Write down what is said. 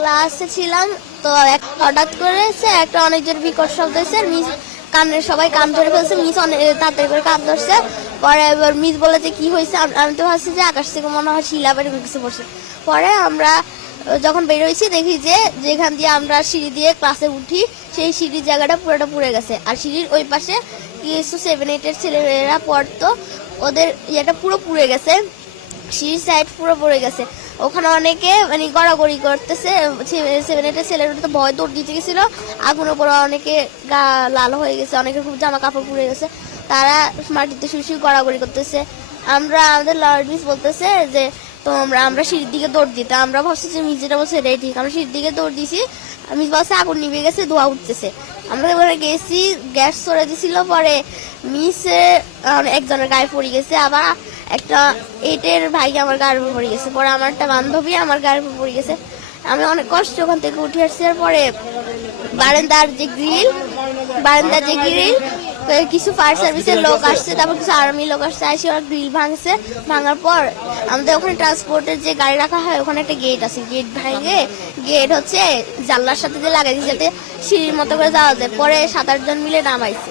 ক্লাসে ছিলাম, তো হঠাৎ করে একটা অনেক জোরে বিকট শব্দ হয়েছে, মিস কানের সবাই কান ধরে ফেলছে, মিস অনেক তাড়াতাড়ি করে কান ধরছে। পরে এবার মিস বলে যে কি হয়েছে, আমি তো ভাবছি যে আকাশ থেকে মনে হয় শিলা বের কিছু পড়ছে। পরে আমরা যখন বেরোইছি দেখি যে যেখান দিয়ে আমরা সিঁড়ি দিয়ে ক্লাসে উঠি সেই সিঁড়ির জায়গাটা পুরোটা পুড়ে গেছে। আর সিঁড়ির ওই পাশে কিছু 7-8 ছেলেমেয়েরা পড়তো, ওদের ইয়েটা পুরো পুড়ে গেছে, সিঁড়ির সাইড পুরো পড়ে গেছে। ওখানে অনেকে মানে গড়াগড়ি করতেছে, 7-8 ছেলেরা তো ভয় দৌড় দিতে গেছিল, আগুনের পরে অনেকে গা লাল হয়ে গেছে, অনেকের খুব জামা কাপড় পুড়ে গেছে, তারা মাটিতে শুয়ে গড়াগড়ি করতেছে। আমাদের লর্ড মিস বলতেছে যে তো আমরা সিঁড়ির দিকে দৌড় দিতে, আমরা ভাবছি যে মিস যেটা বলছে এটাই ঠিক, আমরা সিঁড়ির দিকে দৌড় দিছি। মিস বলছে আগুন নিভে গেছে, ধোঁয়া উঠতেছে। আমরা এবারে গেছি, গ্যাস ছড়ে দিছিল, পরে মিসে একজনের গায়ে পড়ে গেছে, আবার একটা 8-এর ভাই আমার গায়ের উপর পড়ে গেছে, পরে আমার একটা বান্ধবী আমার গায়ের উপর পড়ে গেছে। আমি অনেক কষ্ট ওখান থেকে উঠে আসছি। আর পরে বারান্দার যে গ্রিল কিছু ফায়ার সার্ভিসের লোক আসছে, তারপর কিছু আর্মি লোক আসছে, আসে ওরা গ্রিল ভাঙছে। ভাঙার পর আমাদের ওখানে ট্রান্সপোর্টের যে গাড়ি রাখা হয় ওখানে একটা গেট আছে, গেট ভাঙে গেট হচ্ছে জানলার সাথে যে লাগাই দিয়েছে যাতে সিঁড়ির মতো করে যাওয়া যায়। পরে 7-8 জন মিলে নামাইছে।